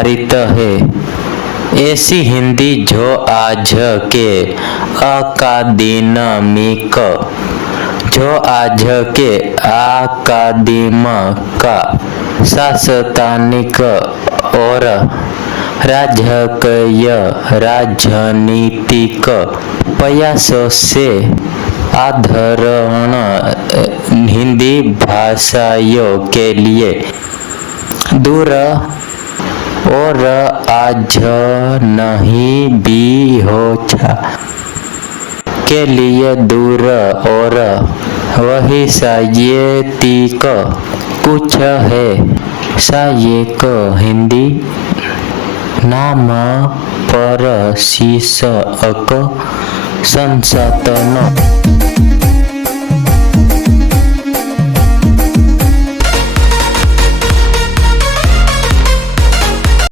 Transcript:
आधारित है। ऐसी हिंदी जो आज के अकादमिक का सांस्थानिक और राजनीतिक प्रयासों से साधारण हिंदी भाषियों के लिए दूर और आज नहीं भी हो के लिए दूर और वही साहित्यिक कुछ है। सहायक हिंदी नाम पर शीर्षक संसाधन